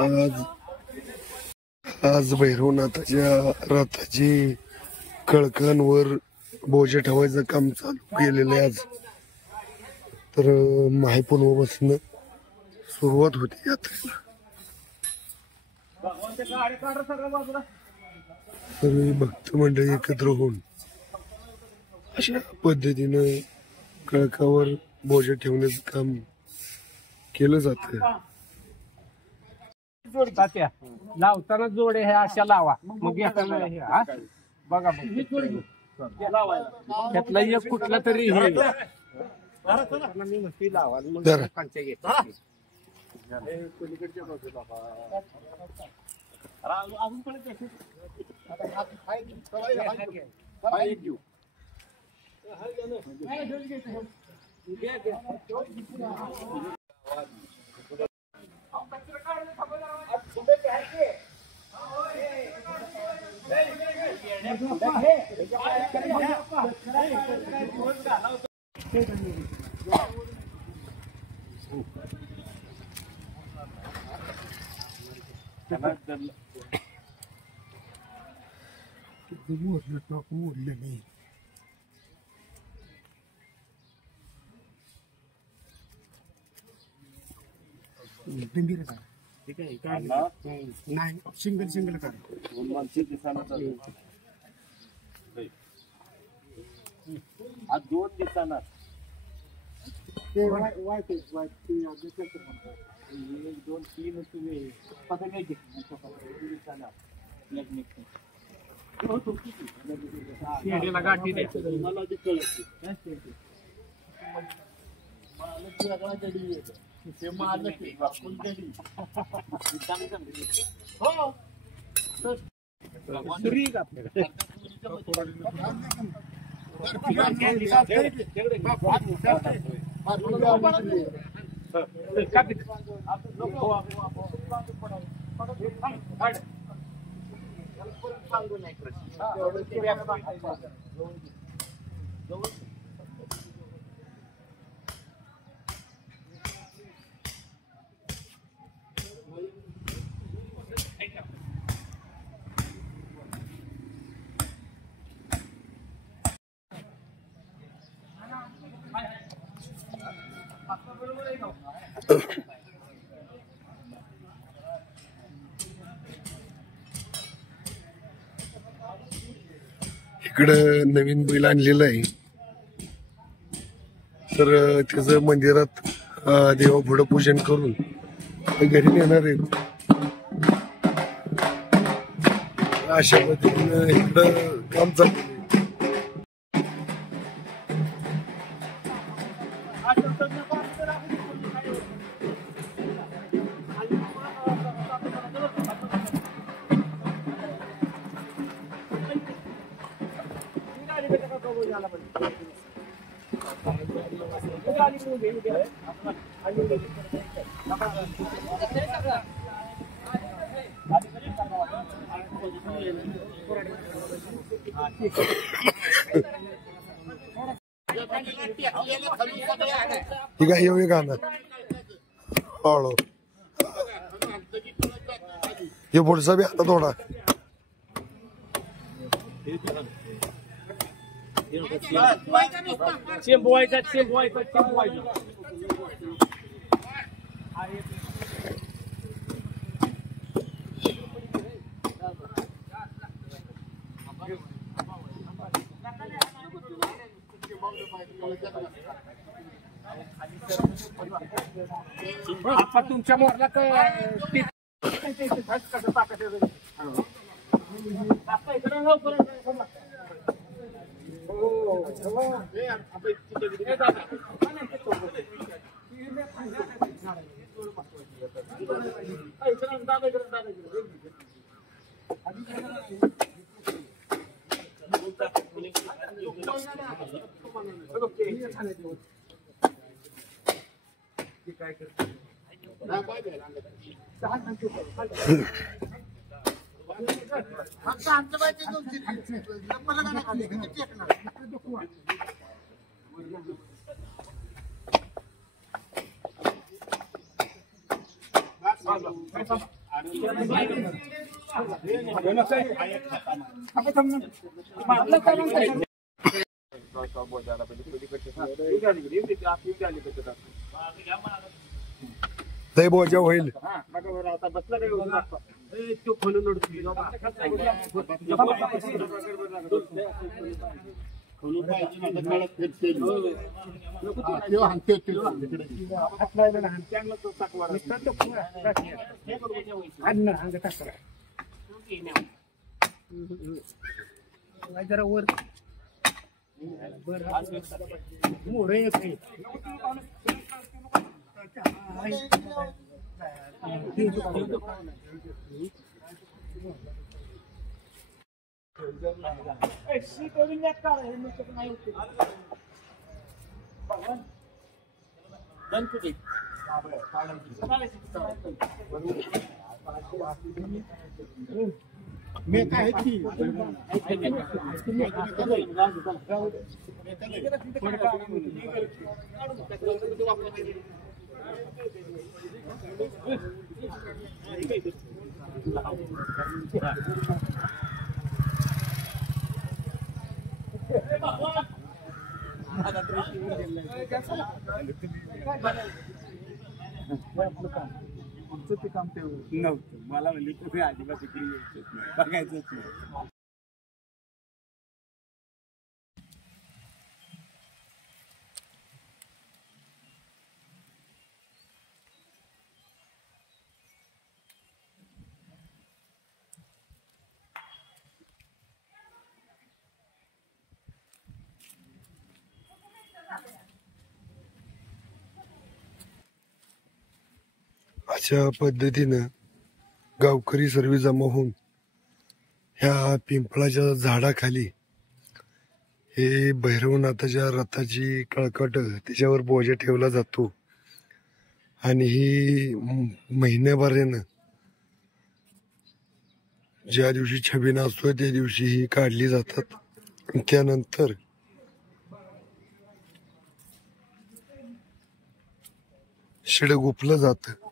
आज आज भैरवनाथाच्या रथाची कळकांवर बोजे ठेवायचं काम चालू केलेलं आहे आज. तर माहीपूर्वापासून सुरुवात होती यात्रेला. सर्व भक्त मंडळी एकत्र होऊन अशा पद्धतीनं कळकावर बोजे ठेवण्याचं काम केलं जात. लावताना जोडे हे अशा लावा, मग घेताना हे बघा त्यातला एक कुठला तरी हे लावा. मोडलं नाही. ठीक आहे नाही, सिंगल सिंगल करा. आज 2 दिवसांना ते वाईट 2-3 तुम्ही पकडले गाठी मला ते कळत इकडं नवीन बैल आणलेलं आहे. तर त्याचं मंदिरात देवापुढं पूजन करून घरी नेणार आहेत. अशा पद्धतीनं इकडं काम चालू आहे. ठीक आहे, येऊ गाणं हळू. हे पुढचा बी आता थोडा तुमच्या मोरला काय करतो लय बोजा होईल. जरा वर मोर येत मी काय पुढचं ते काम तेवढं नव्हतं. मला म्हणली तुम्ही अजिबात इकडे बघायचंच नाही. अशा पद्धतीनं गावकरी सर्व जमा होऊन ह्या पिंपळाच्या झाडाखाली हे भैरवनाथाच्या रथाची कळकट त्याच्यावर बोजा ठेवला जातो आणि ही महिन्याभरानं ज्या दिवशी छबिना असतो त्या दिवशी ही काढली जातात. त्यानंतर शिड गुपलं जातं.